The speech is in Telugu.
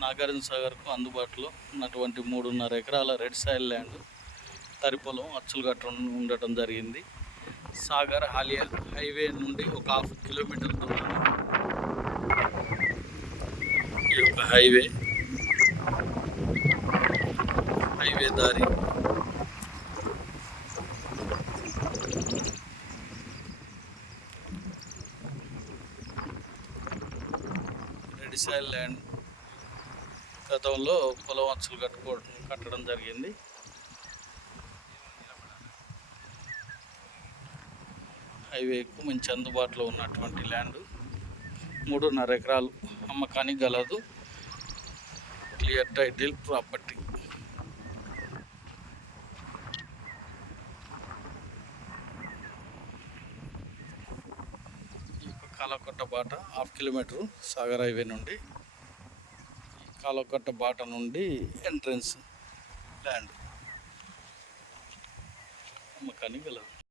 నాగార్జున సాగర్కు అందుబాటులో ఉన్నటువంటి మూడున్నర ఎకరాల రెడ్ సాయిల్ ల్యాండ్ తరి పొలం అచ్చులు కట్టడం ఉండటం జరిగింది. సాగర్ హాలియా హైవే నుండి ఒక హాఫ్ కిలోమీటర్ దూరం ఈ యొక్క హైవే హైవే దారి రెడ్ సాయిల్ ల్యాండ్ గతంలో పొలం కట్టుకో కట్టుకోవడం కట్టడం జరిగింది. హైవేకు మంచి అందుబాటులో ఉన్నటువంటి ల్యాండ్. మూడున్నర ఎకరాలు అమ్మకానికి గలదు. Clear title property. ఈ యొక్క కాలకొట్ట బాట హాఫ్ కిలోమీటర్ సాగర్ హైవే నుండి కాలకట్ట బాట నుండి ఎంట్రన్స్ ల్యాండ్. అమ్మకానికి గలదు